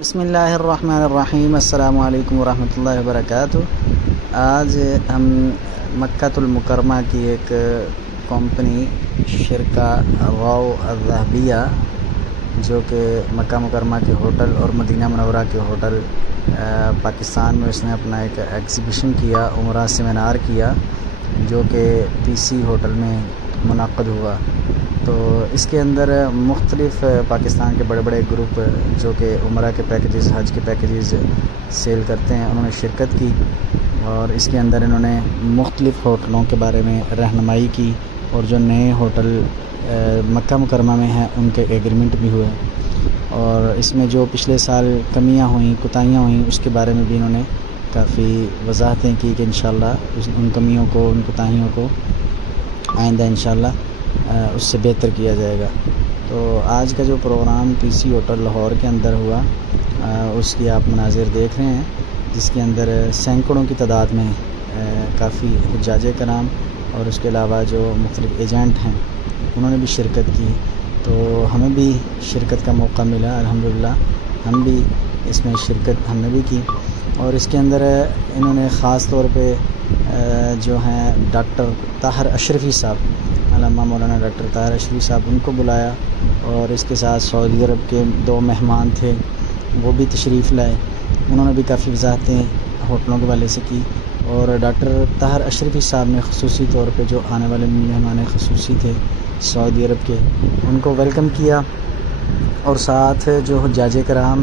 بسم اللہ الرحمن الرحیم۔ السلام علیکم ورحمۃ اللہ وبرکاتہ۔ آج ہم مکہ المکرمہ کی ایک کمپنی شرکہ راؤ الذهبیہ جو کہ مکہ مکرمہ کے ہوٹل اور مدینہ منورہ کے ہوٹل پاکستان میں اس نے اپنا ایک ایگزیبیشن کیا، عمرہ سیمینار کیا جو کہ پی سی ہوٹل میں منعقد ہوا۔ تو اس کے اندر مختلف پاکستان کے بڑے بڑے گروپ جو کہ عمرہ کے پیکیجز، حج کے پیکیجز سیل کرتے ہیں، انہوں نے شرکت کی اور اس کے اندر انہوں نے مختلف ہوٹلوں کے بارے میں رہنمائی کی اور جو نئے ہوٹل مکہ مکرمہ میں ہیں ان کے ایگریمنٹ بھی ہوئے، اور اس میں جو پچھلے سال کمیاں ہوئیں، کوتاہیاں ہوئیں، اس کے بارے میں بھی انہوں نے کافی وضاحتیں کی کہ انشاءاللہ ان کمیوں کو، ان کوتاہیوں کو آئندہ انشاءاللہ اس سے بہتر کیا جائے گا۔ تو آج کا جو پروگرام پی سی ہوٹل لاہور کے اندر ہوا، اس کی آپ مناظر دیکھ رہے ہیں، جس کے اندر سینکڑوں کی تعداد میں کافی حجاج کرام اور اس کے علاوہ جو مختلف ایجنٹ ہیں انہوں نے بھی شرکت کی۔ تو ہمیں بھی شرکت کا موقع ملا، الحمدللہ ہم بھی اس میں شرکت ہم نے بھی کی، اور اس کے اندر انہوں نے خاص طور پہ جو ہیں ڈاکٹر طاہر اشرفی صاحب، علامہ مولانا ڈاکٹر طاہر اشرفی صاحب، ان کو بلایا، اور اس کے ساتھ سعودی عرب کے 2 مہمان تھے، وہ بھی تشریف لائے، انہوں نے بھی کافی وضاحتیں ہوٹلوں کے حوالے سے کی، اور ڈاکٹر طاہر اشرفی صاحب نے خصوصی طور پہ جو آنے والے مہمان خصوصی تھے سعودی عرب کے، ان کو ویلکم کیا، اور ساتھ جو حجاج کرام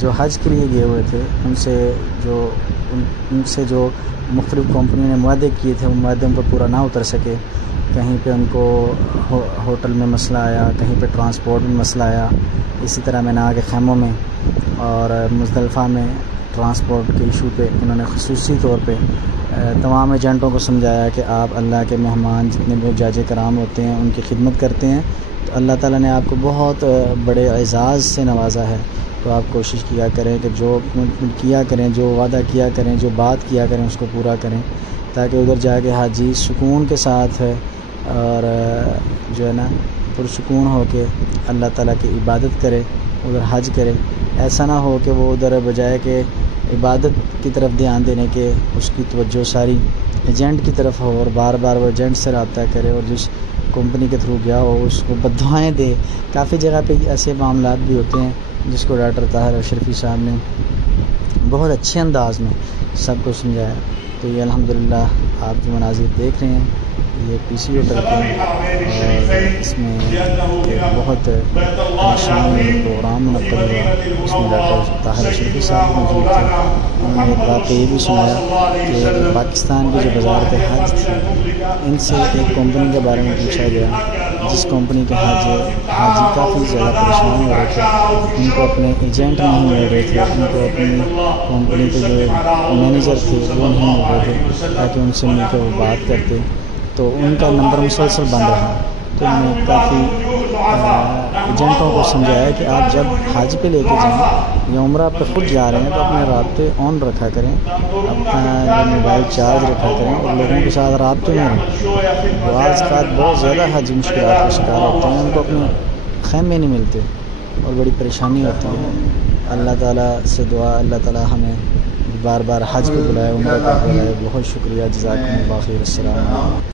جو حج کے لیے گئے ہوئے تھے ان سے جو مختلف کمپنیوں نے معاہدے کیے تھے، وہ معاہدوں پر پورا نہ اتر سکے، کہیں پہ ان کو ہوٹل میں مسئلہ آیا، کہیں پہ ٹرانسپورٹ میں مسئلہ آیا، اسی طرح مینا کے خیموں میں اور مزدلفہ میں ٹرانسپورٹ کے ایشو پہ انہوں نے خصوصی طور پہ تمام ایجنٹوں کو سمجھایا کہ آپ اللہ کے مہمان جتنے بھی حجاج کرام ہوتے ہیں ان کی خدمت کرتے ہیں تو اللہ تعالیٰ نے آپ کو بہت بڑے اعزاز سے نوازا ہے، تو آپ کوشش کیا کریں کہ جو کیا کریں، جو وعدہ کیا کریں، جو بات کیا کریں اس کو پورا کریں، تاکہ ادھر جا کے حاجی سکون کے ساتھ اور جو ہے نا پرسکون ہو کے اللہ تعالیٰ کی عبادت کرے، ادھر حج کرے۔ ایسا نہ ہو کہ وہ ادھر بجائے کہ عبادت کی طرف دھیان دینے کے اس کی توجہ ساری ایجنٹ کی طرف ہو، اور بار بار وہ ایجنٹ سے رابطہ کرے، اور جس کمپنی کے تھرو گیا ہو اس کو بددعائیں دے۔ کافی جگہ پہ ایسے معاملات بھی ہوتے ہیں جس کو ڈاکٹر طاہر اشرفی صاحب نے بہت اچھے انداز میں سب کو سمجھایا۔ تو یہ الحمدللہ آپ جو مناظر دیکھ رہے ہیں یہ پی سی ہوٹل کے ہیں، اور اس میں بہت شان پروگرام منعقد ہوا، اس میں ڈاکٹر طاہر اشرفی صاحب موجود تھے۔ انہوں نے ایک بات یہ بھی سنایا کہ پاکستان کی جو وزارت حج تھی ان سے ایک کمپنی کے بارے میں پوچھا گیا، جس کمپنی کے حاجی کافی زیادہ پریشان ہو رہے تھے، ان کو اپنے ایجنٹ نہیں مل رہے تھے، ان کو اپنی کمپنی کے جو مینیجر تھے وہ نہیں مل رہے تھے تاکہ ان سے مل کے وہ بات کرتے، تو ان کا نمبر مسلسل بند رہا۔ تو انہوں نے کافی ایجنٹوں کو سمجھایا کہ آپ جب حج پہ لے کے جائیں یا عمرہ پہ خود جا رہے ہیں تو اپنے رابطے آن رکھا کریں، اپنا موبائل چارج رکھا کریں، اور لوگوں کے ساتھ رابطے میں رہیں۔ بعض اوقات بہت زیادہ حج مشکلات کا شکار ہوتے ہیں، ان کو اپنے خیمے نہیں ملتے اور بڑی پریشانی ہوتی ہے۔ اللہ تعالیٰ سے دعا، اللہ تعالیٰ ہمیں بار بار حج پہ بلائے، عمرہ پہ بلائے۔ بہت شکریہ، جزاکم اللہ خیر، السلام علیکم۔